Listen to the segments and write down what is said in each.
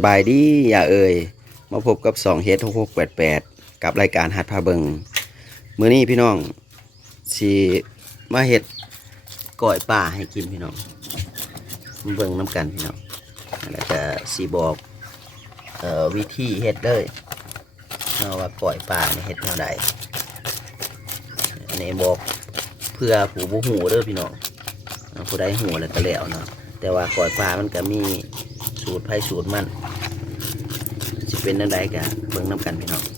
สบายดีอย่าเอ่ยมาพบกับ2เฮด6688กับรายการหัดพาเบิงมื้อนี้พี่น้องสิมาเฮ็ดก้อยป่าให้กินพี่น้องเบิงน้ำกันพี่น้องแล้วก็สิบอกเอ่อวิธีเฮ็ดเลยเนาะว่าก้อยป่านี่เฮ็ดแนวใดอันนี้บอกเพื่อผู้บ่ฮู้เด้อพี่น้องผู้ใดฮู้แล้วก็แล้วเนาะแต่ว่าก้อยป่ามันก็มีสูตรไผสูตรมัน เป็นอะไรกันเบิ่งน้ำกันพี่น้อง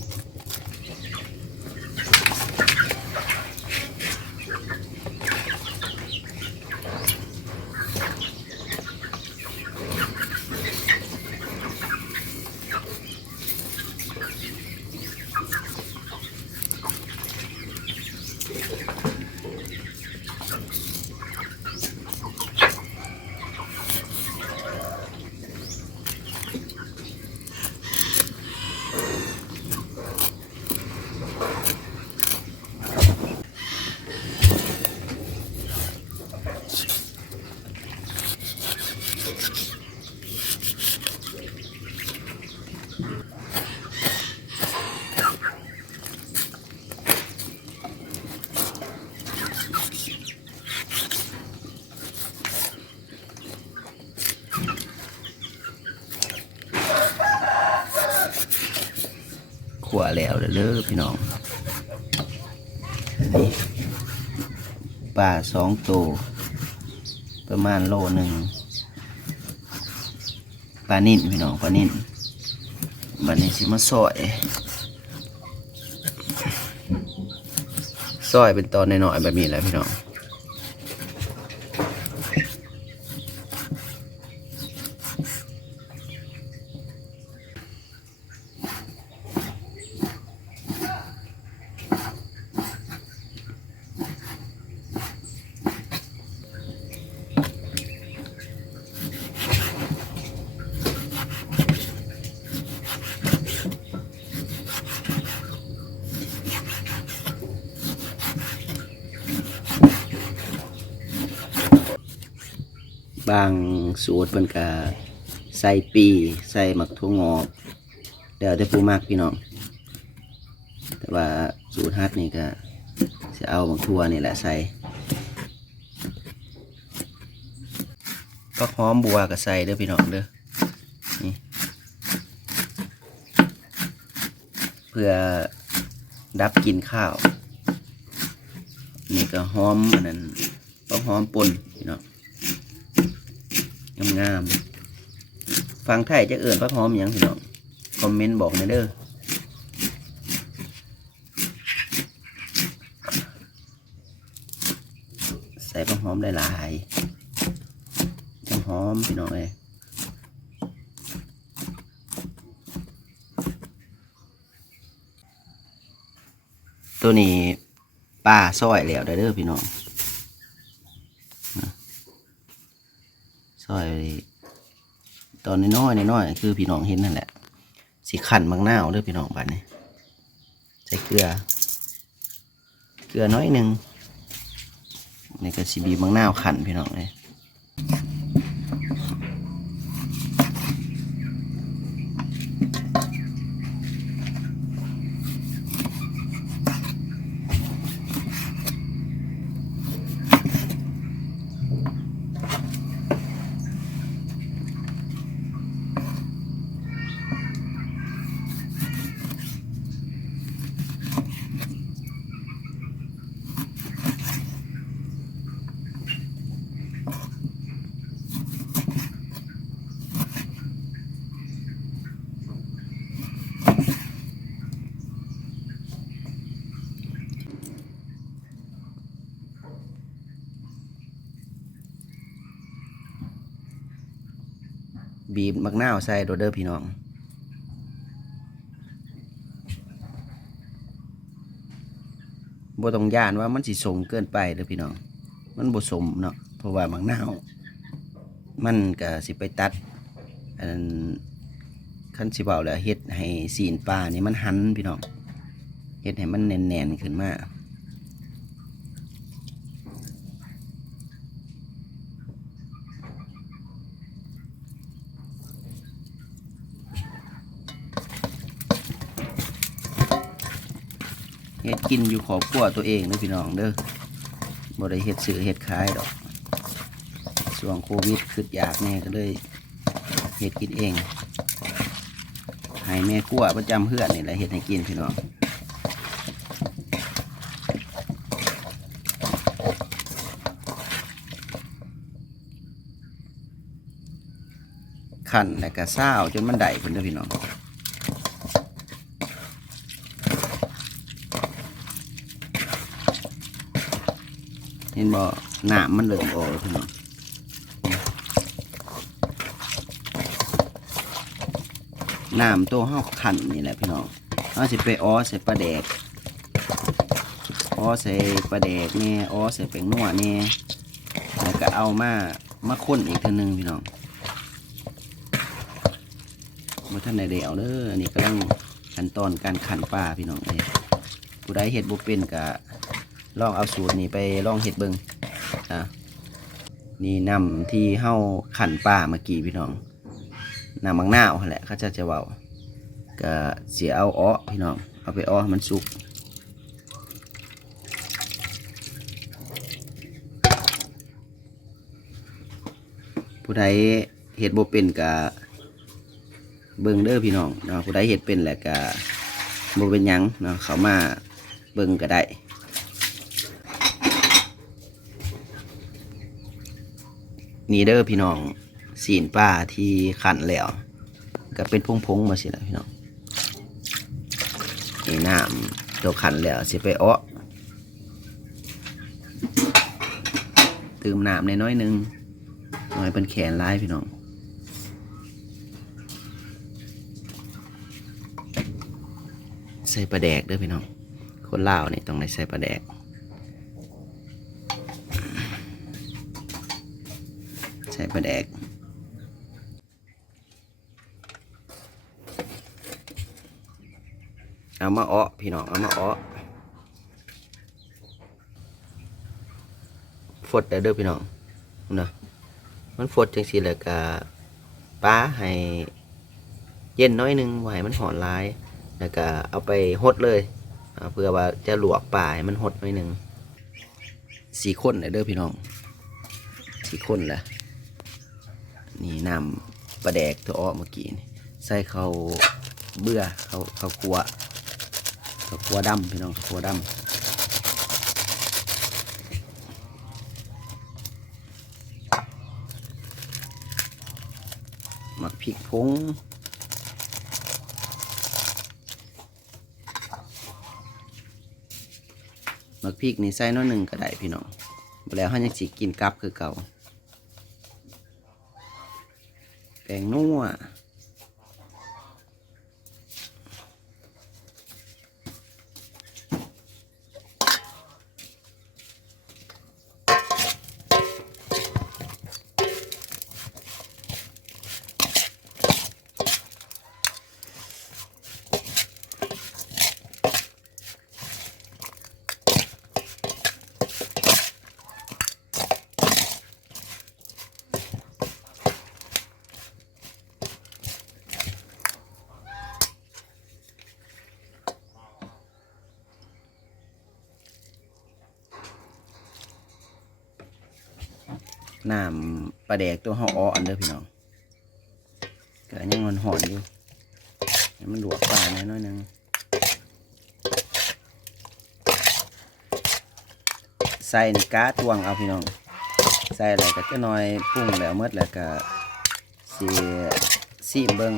แล้วเด้อพี่น้องปลาสองตัวประมาณโลหนึ่งปลานิ่นพี่น้องปลานิ่นบัดนี้สิมาซอยซอยเป็นตอนน้อยๆแบบนี้แหละพี่น้อง บางสูตรเพิ่นก็ใส่ปีใส่หมักถั่วงอกเดี๋ยวจะปูมากพี่น้อง แต่ว่าสูตรฮัดนี่ก็จะเอาหมักถั่วนี่แหละใส่ก็หอมบัวก็ใส่เด้อพี่น้องเด้อนี่เพื่อดับกลินข้าว นี่ก็หอมอันนั้นก็หอมปนพี่น้อง งามๆฟังไทยจะเอื่นพักหอมหยังพี่น้องคอมเมนต์บอกหน่อยเด้อใส่พักหอมหลายๆจังหอมพี่น้องเอ้ยตัวนี้ป้าซอยแล้วด้อเด้อพี่น้อง อยตอนน้อยน้อยคือพี่น้องเห็นนั่นแหละสีขันบางหน้าวเด้อพี่น้องบัดนี้ใส่เกลือ เกลือน้อยหนึ่งนี่ก็สีบีบบางหน้าวขันพี่น้องเลย บีบมักหน้าวใส่โดเด้อพี่น้องบ่ต้องย่านว่ามันสิสมเกินไปเด้อพี่น้อง มันบ่สมเนาะเพราะว่ามักหน้าวมันก็สิไปตัดอันนั้นคันสิเบาแล้วเฮ็ดให้สีนปลานี่มันหันพี่น้องเฮ็ดให้มันแน่นๆขึ้นมา กินอยู่ขอบครัวตัวเองเด้อพี่น้องเด้อบ่ได้เฮ็ดซื้อเฮ็ดขายดอกช่วงโควิดคืออยากแน่ก็เลยเฮ็ดกินเองให้แม่ครัวประจำเพื่อนนี่แหละเฮ็ดให้กินพี่น้องขันแล้วก็ซ้าจนมันได้เพิ่นเด้อพี่น้อง ห็นบ่หนามมันเริ่มออกแล้วพี่น้องน้ำตัวห้าขันนี่แหละพี่น้องเอาสิไปอ้อใส่ปลาแดกอ้อใส่ปลาแดกเนี่ยอ้อใส่แป้งนัวเนี่ยแล้วก็เอามามาข้นอีกทีนึงพี่น้องมาท่านใดเดียวเด้ออันนี้กำลังขั้นตอนการขันปลาพี่น้องเอ้ยผู้ใดเห็ดบุเป็นกะ ลองเอาสูตรนี้ไปลองเห็ดเบิงอะนี่นำที่เฮ้าขันป่าเมื่อกี้พี่น้องนำมังนาวนั่นแหละเขาจะจะเบาก็เสียเอาอ้อพี่น้อง เอาไปอ้อมันสุกผู้ใดเห็ดบ่เป็นกะเบิงเด้อพี่น้องเนาะผู้ใดเห็ดเป็นแหละกะบ่เป็นยังเนาะเขามาเบิงก็ได้ นี่เด้อพี่น้องสีนป้าที่ขันแล้วก็เป็นพงๆมาสิละพี่น้องนี่น้ำตัวขันแล้วสิไปเอ้อตื่มน้ำในน้อยนึงหน่อยเป็นแขนร้ายพี่น้องใส่ปลาแดกเด้อพี่น้อง คนลาวนี่ต้องได้ใส่ปลาแดก ส่ปลาแดกเอามาอ้อพี่น้องเอามาอ้อฟดได้เด้อพี่น้องนะมันฟดจังสิแล้วก็ป้าให้เย็นน้อยหนึงไว้ให้มันหอนลาย แล้วก็เอาไปหดเลยเพื่อว่าจะหลวกปลาให้มันหดน้อยหนึงสี่คนได้เด้อพี่น้องสี่คนแหละ นี่นำปลาแดกตัวอ้อเมื่อกี้นี่ใส่เขาเบื่อเขาเขาวคั่วเขาวคั่วดำพี่น้องเขาวคั่วดำหมักพริกพงหมักพริกนี่ใส่น้อยหนึ่งก็ได้พี่น้องแล้วเขายังสิกินกับคือเก่า แตงนัว น้ำปลาแดกตัวห่ออันเด้อพี่น้องก็ยังมันหอนอยู่มันหลวกปลาหน่อยน้อยหนึงใส่นี่กาตวงเอาพี่น้อง ใส่อะไรก็จะน้อยปรุงแล้วเมื่อแล้วก็สีซีเบิง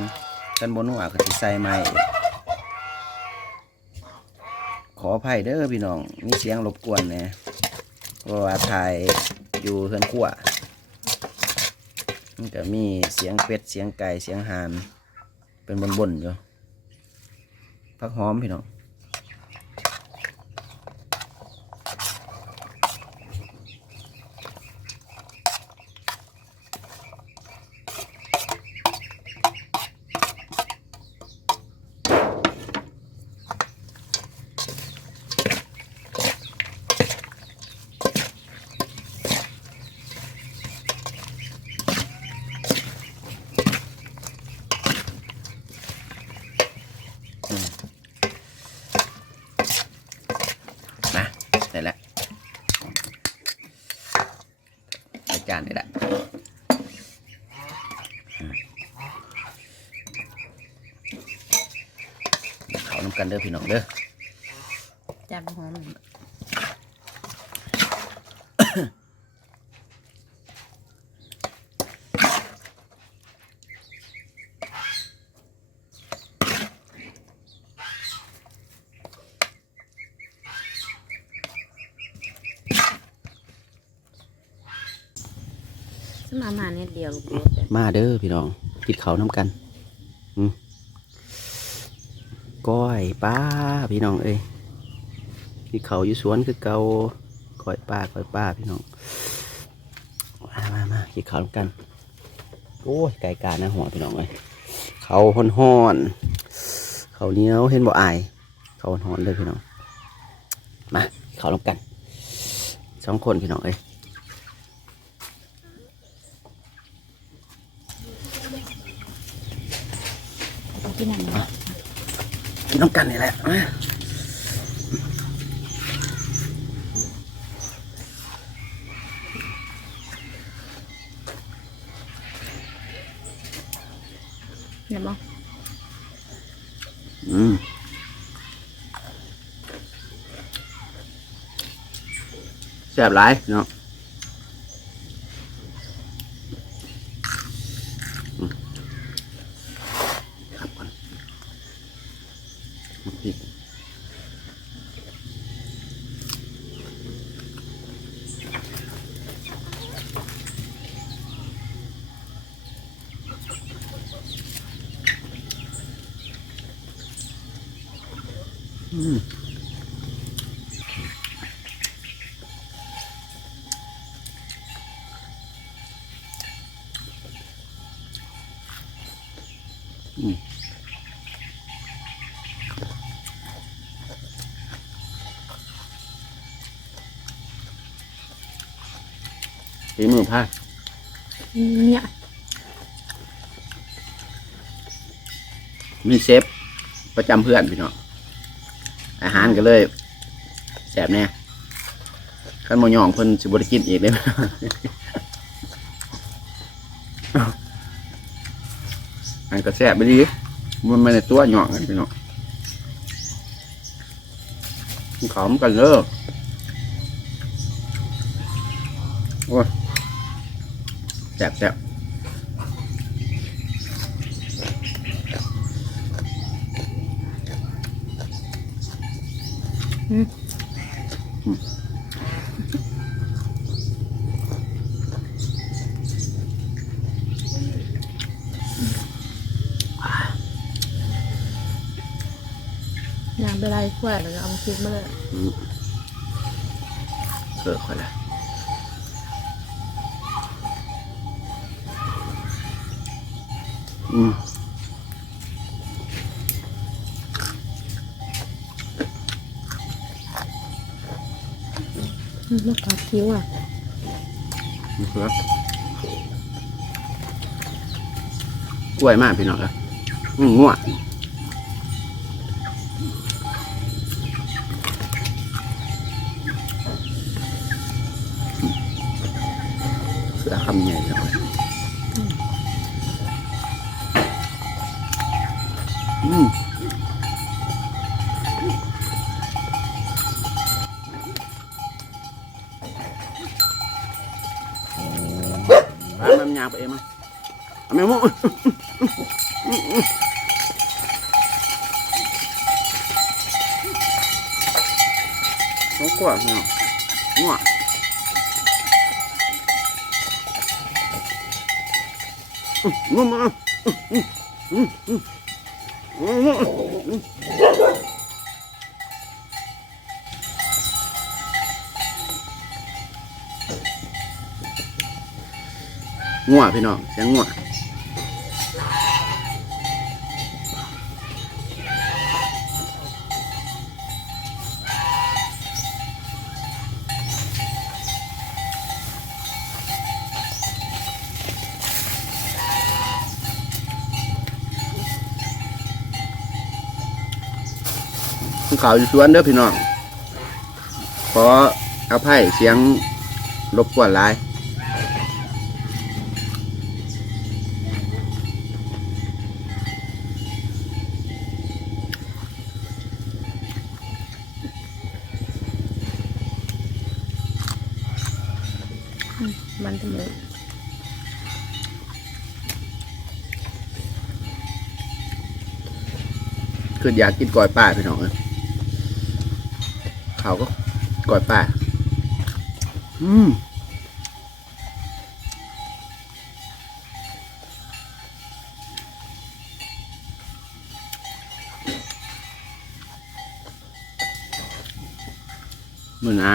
กันบนหัวก็สิใส่ไม้ขออภัยเด้อพี่น้องมีเสียงรบกวนน่เพราะว่าถ่ายอยู่เฮือนขั้ว มันก็มีเสียงเป็ดเสียงไก่เสียงห่าน เป็นบนๆอยู่พักหอมพี่น้อง น กัน เด้อพี่น้องเด้อจานหอมสมามาเนี่ยเดียวลูกโดดเลยมาเด้อพี่น้องกินเขาวน้ำกัน อืมก้อย ป้าพี่น้องเอ้ยกินเขาอยู่สวนคือเกาก้อยป้าก้อยป้าพี่น้องมามามากินเขากันโอ้ยไก่กาหน้าหัวพี่น้องเอ้ยเขาห้อนห้อนเขาเหนี้ยวเห็นบ่อายเขาห้อนๆเลยพี่น้องมาเขาวน้ำกันสองคนพี่น้องเอ้ยกินอะไร กินน้ำกันนี่แหละมาเนี่ยบ้างอืมแซ่บหลายเนาะอืมครับก่อนน้ำพริกอืมอืม ฝีมือพาเนี่ยมีเชฟประจำเพื่อนพี่น้อง อาหารก็เลยแสบแน่ขั้นมอยองเพิ่นสิบริกินอีกเลยอันก็แสบไปดีมันไม่ในตัวหยองกันพี่น้องขอมกันเด้อโอ้แสบแสบ ยางไปไล่ขั้วแล้วเอามาคลิกมาเลยเออค่อยละอืม มมะกอกคิ้วอะนี่คือกล้วยมากพี่น้องครับอืมง่วงเสือคำใหญ่จังเลยอืมพามันยางไปเองมั้งเอาแม่มุ เขากว่าเนาะง่ว ภูเขาอยู่สวนเด้อพี่น้อง ขอเอาไพ่เสียงรบกวนหลายมันทำไมคืออยากกินกอยป่าพี่น้องเลย เขาก็กอยป่า อืมมือหนา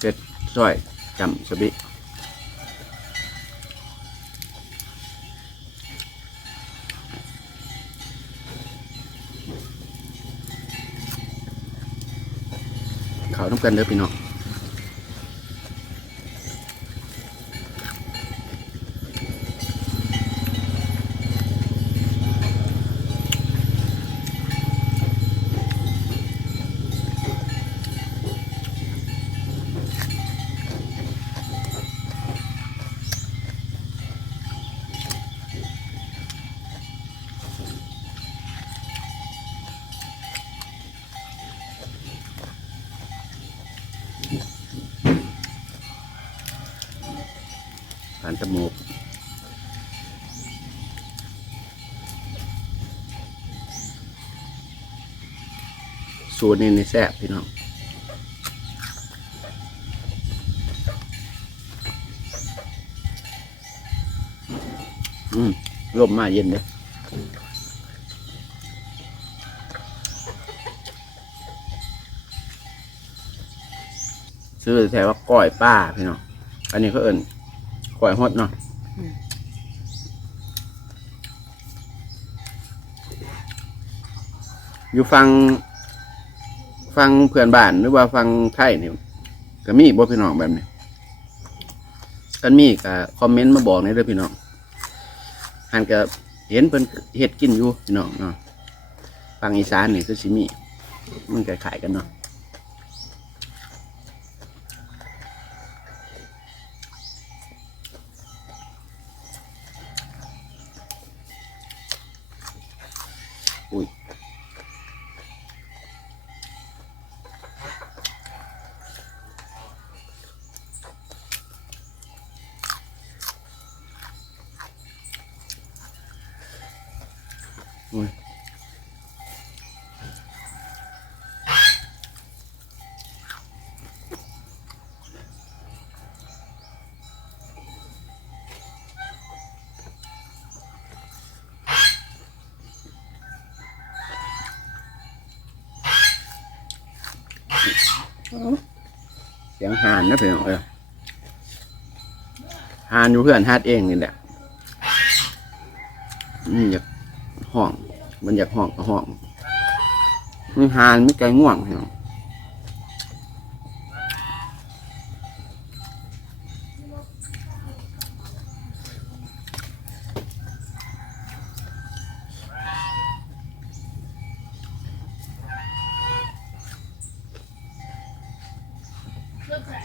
เจ็ดซอยจำสบิ กันเด้อพี่น้อง จมูกสูตรนี่นี่แซ่บพี่น้องอืมลมมาเย็นเลยซื้อแถวว่าก้อยป้าพี่น้อง อันนี้เขาเอิญ ก้อยฮดเนาะอยู่ฟัง ฟังเพื่อนบ้านหรือว่าฟังไทยนี่ก็มีบ่พี่น้องแบบนี้กันมีก็คอมเมนต์มาบอกในเด้อพี่น้องหันก็เห็นเพิ่นเฮ็ดกินอยู่พี่น้องเนาะฟังอีสานนี่คือสิมีมันคล้ายกันเนาะ สียงห่านนะเพี่องเออห่านอยู่เพื่อนฮัดเองนี่แหละมันอยากห้อง มันอยากห้องก็ห้องมันห่านไม่ไกลง่วงพี่น้อง ทำเนี่ย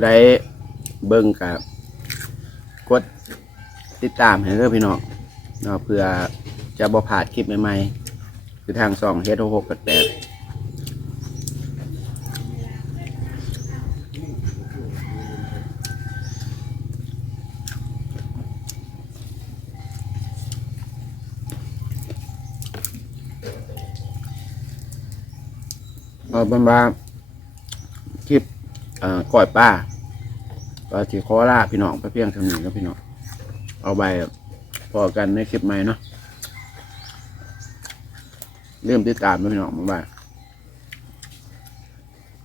ผู้ใดเบิ่งกับกดติดตามให้เด้อพี่น้องเนาะเพื่อจะบ่พลาดคลิปใหม่ๆคือทางสองเฮดหกกับแปดเอาเป็นว่า เอ่อก้อยป้าก็ที่ขอลาพี่น้องไปเพียงเท่านี้แล้วพี่น้องเอาไปพอกันในคลิปใหม่เนาะเริ่มติดตามด้วยพี่น้องบ๊ายบาย